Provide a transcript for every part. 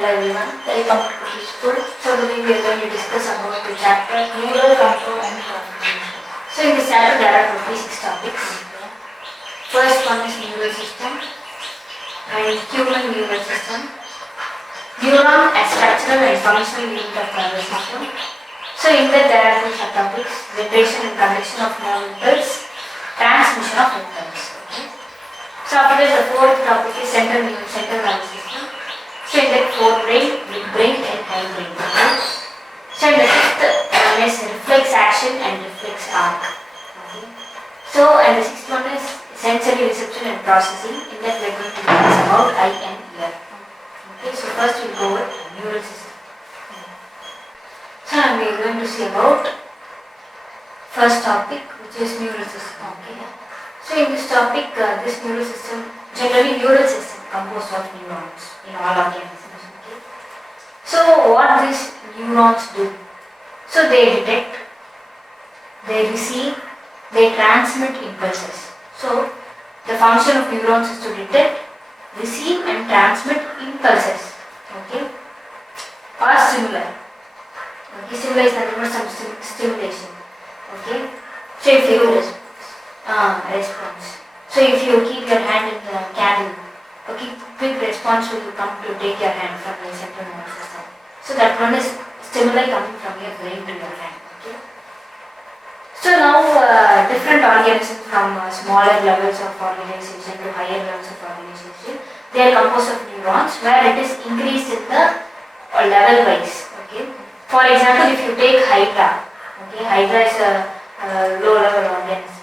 Hello everyone, welcome to the school. So today we are going to discuss about the chapter Neural Control and Communication. So in this chapter there are 26 topics. First one is neural system and human neural system. Neuron as structural and functional unit of nervous system. So in that there are two subtopics: generation and conduction of nerve impulse, transmission of impulse. Okay. So after that the fourth topic is central nervous system. So in that forebrain, midbrain and hindbrain. Okay. So in the fifth one is reflex action and reflex arc. Okay. So and the sixth one is sensory reception and processing. In that we are going to discuss about eye and ear. Okay. So first we will go with neural system. So we are going to see about first topic, which is neural system. Okay. So in this topic, this neural system, generally neural system composed of neurons in all organisms. Okay. So what these neurons do? So they detect, they receive, they transmit impulses. So the function of neurons is to detect, receive and transmit impulses. Okay. Or stimuli. Okay. Stimuli is nothing but some stimulation. Okay. So if you response. So if you keep your hand in the candle, okay, quick response will come to take your hand from the central nervous system. So that one is stimuli coming from your brain to your hand. Okay. So now different organisms from smaller levels of organization to higher levels of organization, they are composed of neurons where it is increased in the level wise. Okay. For example, if you take Hydra, okay, Hydra is a low level organism.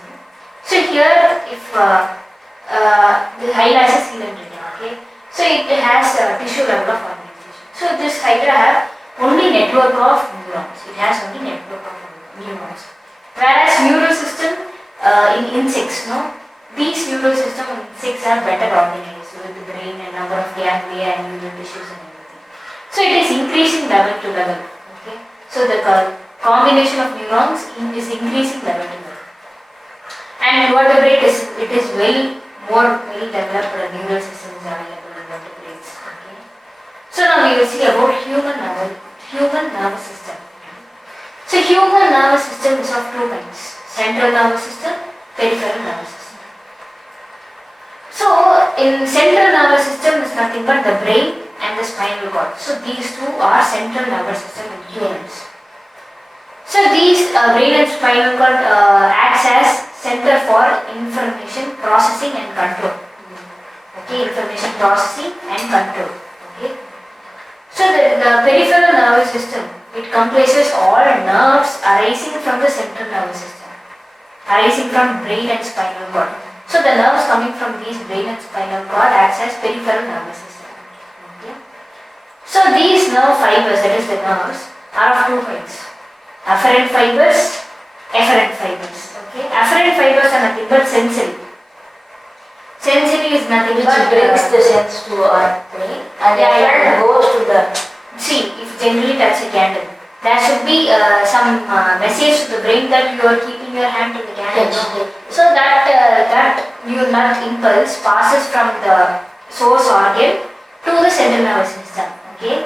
So here, if the Hydra is a cylindrical, okay, so it has a tissue level of organization. So this Hydra have only network of neurons. It has only network of neurons. Whereas neural system in insects, no, these neural system in insects are better organized with the brain and number of ganglia and neural tissues and everything. So it is increasing level to level. Okay, so the combination of neurons is increasing level to level. And vertebrate is more well developed neural system is available in vertebrates. Okay. So now we will see about human nervous system. So human nervous system is of two kinds: central nervous system, peripheral nervous system. So in central nervous system is nothing but the brain and the spinal cord. So these two are central nervous system in humans. So these brain and spinal cord acts as center for information processing and control. Okay, information processing and control. Okay. So the peripheral nervous system, it comprises all nerves arising from the central nervous system, arising from brain and spinal cord. So the nerves coming from these brain and spinal cord acts as peripheral nervous system. Okay. So these nerve fibers, that is the nerves, are of two kinds: afferent fibers, efferent fibers. Okay. Afferent fibers are nothing but sensory. Sensory is nothing which but brings the sense to our brain, and efferent goes to the. See, if generally touch a candle, there should be some message to the brain that you are keeping your hand to the candle. Yes. So that neural impulse passes from the source organ to the central nervous system. Okay.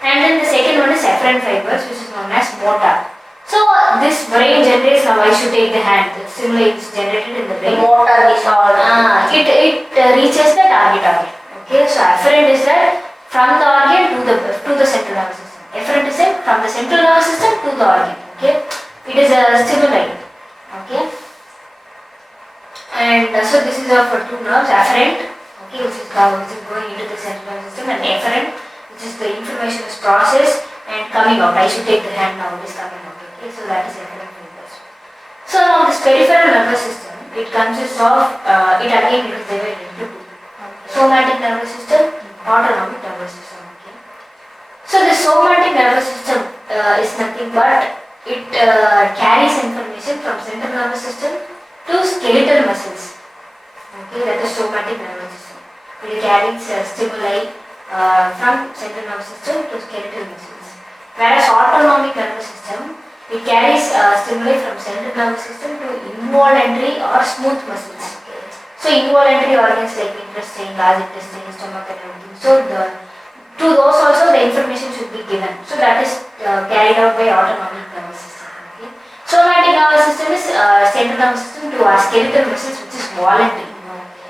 And then the second one is efferent fibers, which is known as motor. So this brain generates, now I should take the hand, the stimuli is generated in the brain. The motor is all. It reaches the target organ. Okay, so afferent is that from the organ to the central nervous system. Efferent is that from the central nervous system to the organ. Okay, it is a stimuli. Okay, and so this is for two nerves: afferent, okay, which is going into the central nervous system, and efferent, which is the information is processed and coming out. I should take the hand now, it is coming out. Okay, so that is efferent fibers. So now this peripheral nervous system, it consists of, it again is divided into two: somatic nervous system, autonomic nervous system. Okay. So the somatic nervous system is nothing but it carries information from central nervous system to skeletal muscles. Okay, that is somatic nervous system. It carries stimuli from central nervous system to skeletal muscles. Whereas autonomic nervous system, it carries stimuli from central nervous system to involuntary or smooth muscles. So involuntary organs like intestine, large intestine, stomach and everything. So to those also information should be given. So that is carried out by autonomic nervous system. Okay. Somatic nervous system is central nervous system to our skeletal muscles, which is voluntary.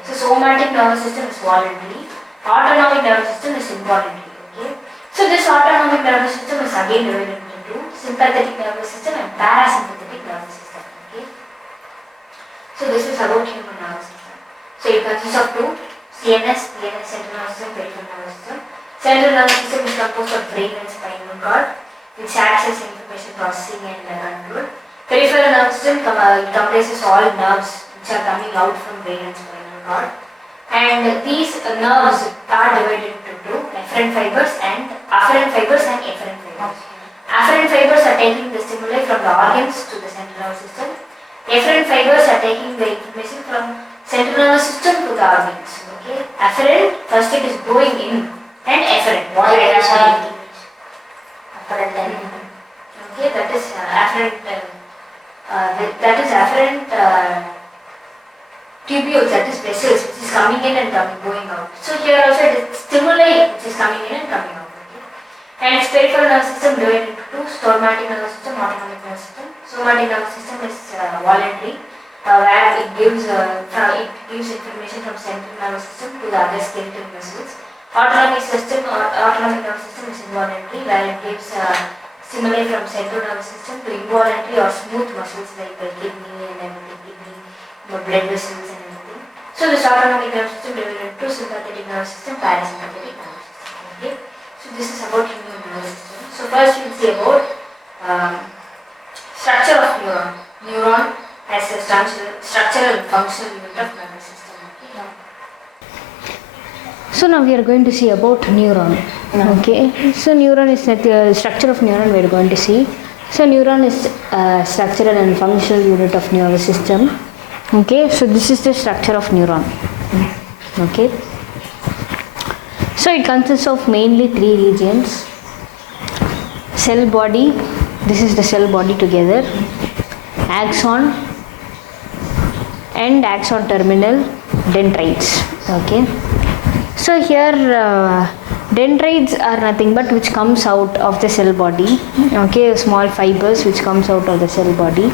So somatic nervous system is voluntary. Autonomic nervous system is involuntary. Okay. So this autonomic nervous system is again divided into two: sympathetic nervous system and parasympathetic nervous system. Okay. So this is about human nervous system. So it consists of two: CNS, central nervous system, peripheral nervous system. Central nervous system is composed of brain and spinal cord, which acts as information processing and control. Peripheral nervous system comprises all nerves which are coming out from brain and spinal cord. And these nerves are divided into two: afferent fibers and efferent fibers. Afferent fibers are taking the stimuli from the organs to the central nervous system. Efferent fibers are taking the information from central nervous system to the organs. Okay. Afferent, first it is going in, and efferent. What I have said. Afferent. Okay, that is afferent. That is afferent tubules, that is vessels, which is coming in and going out. So here also it is stimuli which is coming in and coming out. Okay. And its peripheral nervous system divided into two: somatic nervous system, autonomic nervous system. Somatic nervous system is voluntary, where it gives information from central nervous system to the other skeletal muscles. Autonomic nervous system is involuntary, where it gives stimuli from central nervous system to involuntary or smooth muscles like the kidney and everything, blood vessels and everything. So this autonomic nervous system divided into sympathetic nervous system, parasympathetic nervous system. Okay. So this is about human nervous system. So first we will see about structure of neuron. Neuron as a structural and functional unit of nervous system. Okay. So now we are going to see about neuron. Okay. So neuron is the structure of neuron we are going to see. So neuron is a structural and functional unit of nervous system. Okay. So this is the structure of neuron. Okay. So it consists of mainly three regions: cell body, this is the cell body together, axon and axon terminal, dendrites. Okay. So here dendrites are nothing but which comes out of the cell body. Okay, small fibers which comes out of the cell body.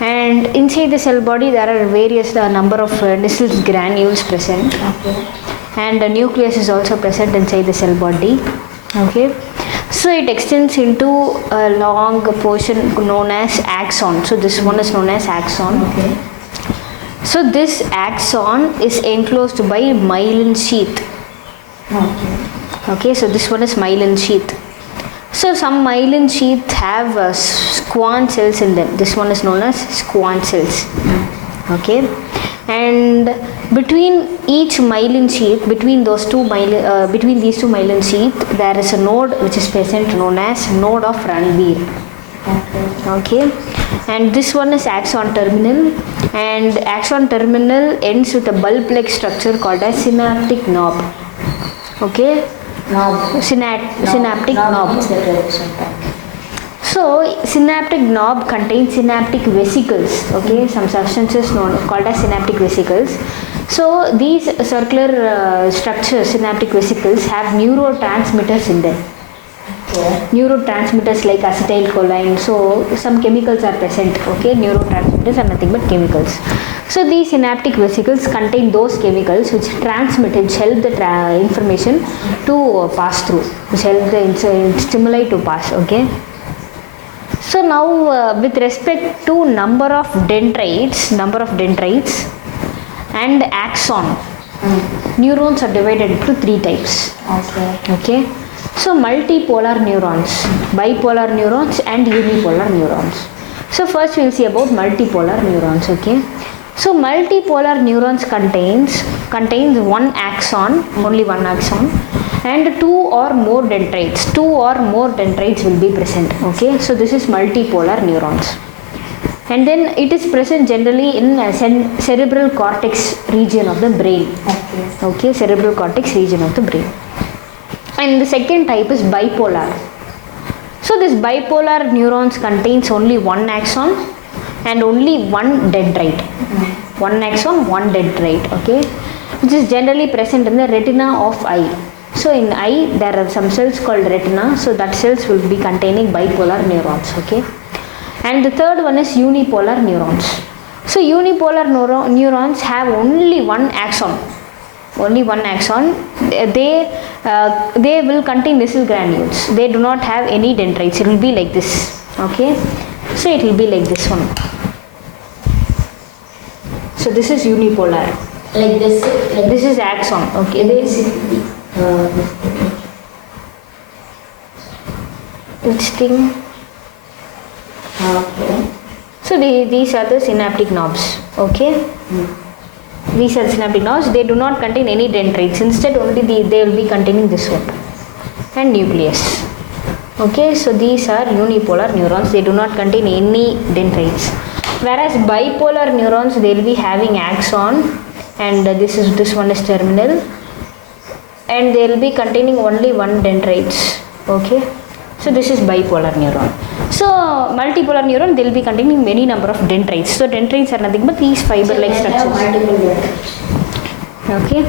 And inside the cell body there are various number of Nissls granules present. Okay. And the nucleus is also present inside the cell body. Okay. So it extends into a long portion known as axon. So this one is known as axon. Okay. So this axon is enclosed by myelin sheath. Okay. Okay. So this one is myelin sheath. So some myelin sheath have Schwann cells in them. This one is known as Schwann cells. Okay. And between each myelin sheath, between these two myelin sheath, there is a node which is present known as node of Ranvier. Okay. And this one is axon terminal, and axon terminal ends with a bulb-like structure called as synaptic knob. Okay. Synaptic knob. So synaptic knob contains synaptic vesicles. Okay, some substances called as synaptic vesicles. So these circular structures, synaptic vesicles, have neurotransmitters in them. Okay. Neurotransmitters like acetylcholine. So some chemicals are present. Okay, neurotransmitters are nothing but chemicals. So these synaptic vesicles contain those chemicals which transmit, which help the information to pass through, which help the stimuli to pass. Okay. So now with respect to number of dendrites and axon, neurons are divided into three types. Okay. Okay. So multipolar neurons, bipolar neurons and unipolar neurons. So first we will see about multipolar neurons. Okay. So multipolar neurons contains one axon, only one axon, and two or more dendrites. Two or more dendrites will be present. Okay. So this is multipolar neurons. And then it is present generally in cerebral cortex region of the brain. Okay. Okay. Cerebral cortex region of the brain. And the second type is bipolar. So this bipolar neurons contains only one axon and only one dendrite. One axon, one dendrite. Okay, which is generally present in the retina of eye. So So in eye there are some cells called retina, so that cells will be containing bipolar neurons. Okay, and the third one is unipolar neurons. So unipolar neurons have only one axon. Only one axon. They will contain little granules. They do not have any dendrites. It will be like this. Okay, so it will be like this one. So this is unipolar. Like this. Like This is axon. Okay, which thing? Okay. So these are the synaptic knobs. Okay. These are synaptic knobs. They do not contain any dendrites. Instead, only they will be containing this one and nucleus. Okay. So these are unipolar neurons. They do not contain any dendrites. Whereas bipolar neurons, they will be having axon, and this one is terminal, and they will be containing only one dendrites. Okay. So this is bipolar neuron. So multipolar neuron, they will be containing many number of dendrites. So dendrites are nothing but these fiber-like structures. Okay.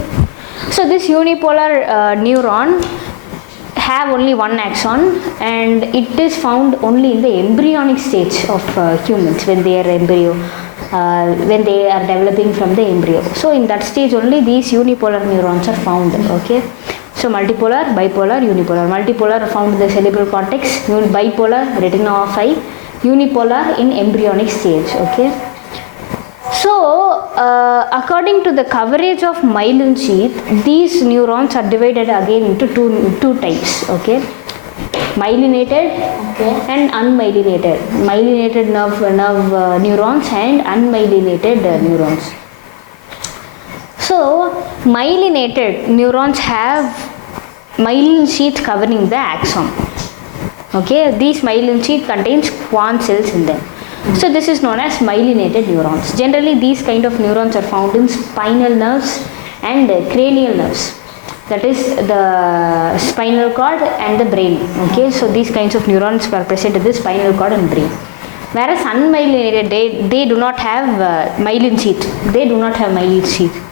So this unipolar neuron have only one axon, and it is found only in the embryonic stage of humans when they are embryo. When they are developing from the embryo. So in that stage only these unipolar neurons are found. Okay. So multipolar, bipolar, unipolar. Multipolar are found in the cerebral cortex, bipolar, retina of eye, unipolar in embryonic stage. Okay. So according to the coverage of myelin sheath, these neurons are divided again into two types. Okay. Myelinated and unmyelinated. Myelinated nerve neurons and unmyelinated neurons. So myelinated neurons have myelin sheath covering the axon. Okay, these myelin sheath contains Schwann cells in them. So this is known as myelinated neurons. Generally these kind of neurons are found in spinal nerves and cranial nerves. That is the spinal cord and the brain. Okay, so these kinds of neurons are present in the spinal cord and brain. Whereas unmyelinated, they do not have myelin sheath. They do not have myelin sheath.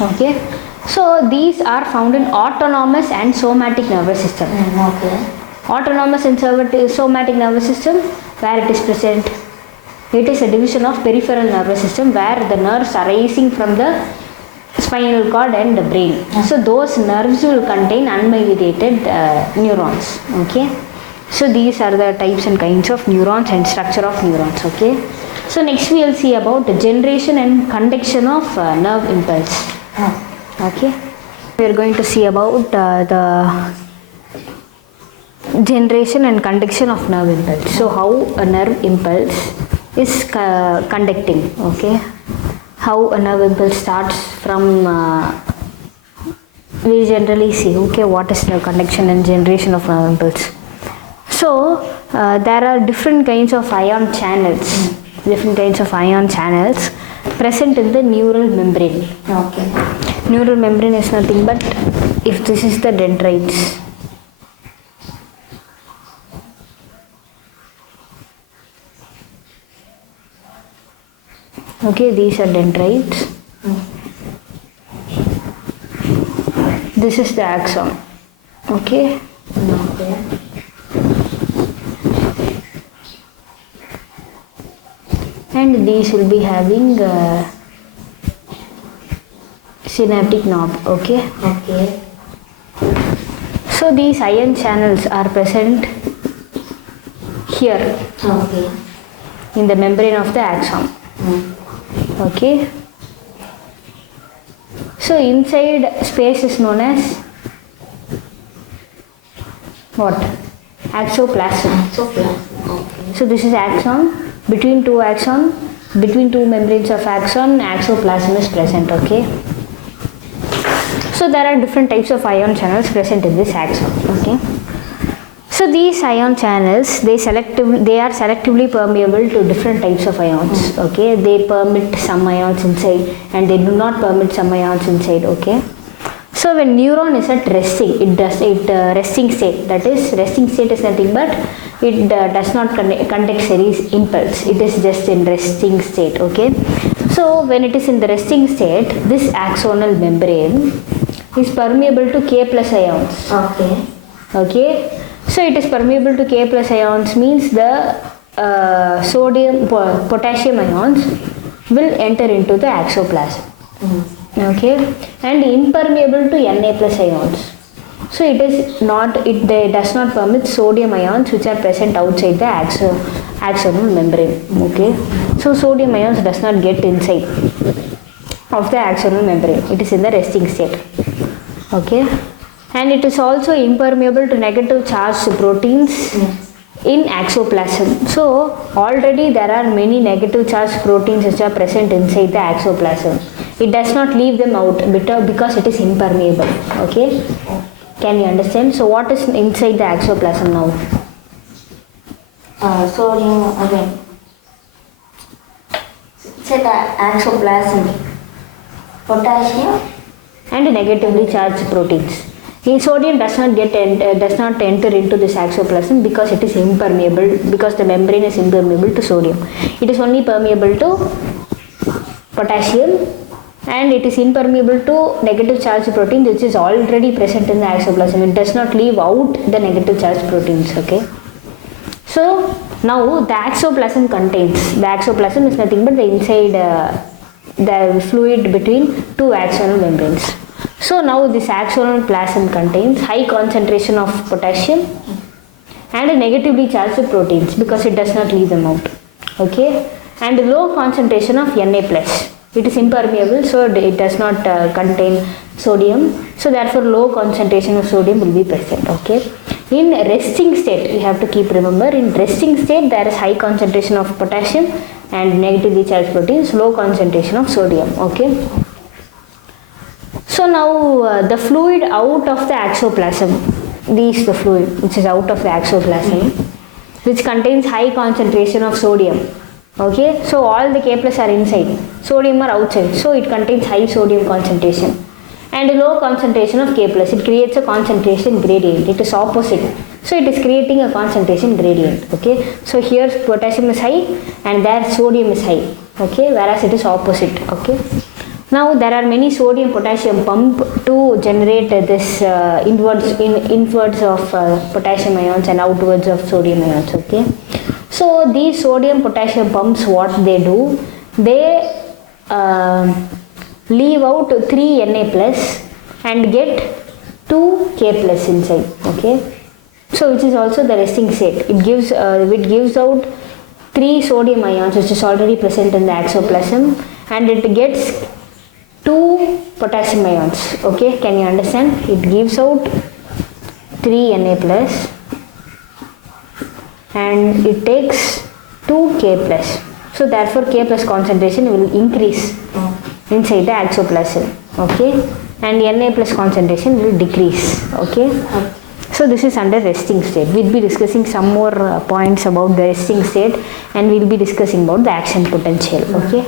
Okay, so these are found in autonomous and somatic nervous system. Okay. Autonomous and somatic nervous system, where it is present, it is a division of peripheral nervous system where the nerves arising from the spinal cord and the brain. So those nerves will contain unmyelinated neurons. Okay, so these are the types and kinds of neurons and structure of neurons. Okay, so next we will see about the generation and conduction of nerve impulse. Okay, we are going to see about the generation and conduction of nerve impulse. So how a nerve impulse is conducting. Okay, how a nerve impulse starts from we generally see. Okay, what is the conduction and generation of nerve impulse. So there are different kinds of ion channels. Different kinds of ion channels present in the neural membrane. Okay. Neural membrane is nothing but, if this is the dendrites, okay, these are dendrites. This is the axon. Okay. Okay. And these will be having synaptic knob. Okay. Okay. So these ion channels are present here Okay. in the membrane of the axon. Okay. So inside space is known as what? Axoplasm. So okay. So this is axon. Between two membranes of axon, axoplasm is present. Okay. So there are different types of ion channels present in this axon. Okay. So these ion channels, they are selectively permeable to different types of ions. Okay, they permit some ions inside and they do not permit some ions inside. Okay. So when neuron is at resting, resting state. That is, resting state is nothing but it does not conduct series impulse. It is just in resting state. Okay. So when it is in the resting state, this axonal membrane is permeable to K plus ions. Okay. Okay, so it is permeable to K plus ions means the potassium ions will enter into the axoplasm. Okay, and impermeable to Na plus ions. So it does not permit sodium ions which are present outside the axonal membrane. Okay, so sodium ions does not get inside of the axonal membrane. It is in the resting state. Okay, and it is also impermeable to negative charged proteins in axoplasm. So already there are many negative charged proteins which are present inside the axoplasm. It does not leave them out because it is impermeable. Okay, can you understand? So what is inside the axoplasm now? Sodium again. Say the axoplasm. Potassium and negatively charged proteins. Sodium does not enter into this axoplasm because it is impermeable, because the membrane is impermeable to sodium. It is only permeable to potassium, and it is impermeable to negative charged protein which is already present in the axoplasm. It does not leave out the negative charged proteins. Okay. So now the axoplasm is nothing but the inside the fluid between two axonal membranes. So now this axonal plasm contains high concentration of potassium and negatively charged proteins because it does not leave them out. Okay, and low concentration of Na plus. It is impermeable, so it does not contain sodium. So therefore low concentration of sodium will be present. Okay, in resting state, you have to keep remember, in resting state there is high concentration of potassium and negatively charged proteins, low concentration of sodium. Okay. So now the fluid out of the axoplasm, this is the fluid which is out of the axoplasm, which contains high concentration of sodium. Okay, so all the K plus are inside, sodium are outside, so it contains high sodium concentration and low concentration of K plus. It creates a concentration gradient. It is opposite, so it is creating a concentration gradient. Okay, so here potassium is high and there sodium is high. Okay, whereas it is opposite. Okay. Now there are many sodium potassium pump to generate this inwards of potassium ions and outwards of sodium ions. Okay, so these sodium potassium pumps, what they do, they leave out 3 Na plus and get 2 K plus inside. Okay, so which is also the resting state. It gives out 3 sodium ions which is already present in the axoplasm, and it gets 2 potassium ions. Okay, can you understand? It gives out 3 Na plus and it takes 2 K plus. So therefore K plus concentration will increase inside the axoplasm. Okay, and Na plus concentration will decrease. Okay. So this is under resting state. We'll be discussing some more points about the resting state, and we'll be discussing about the action potential. Okay.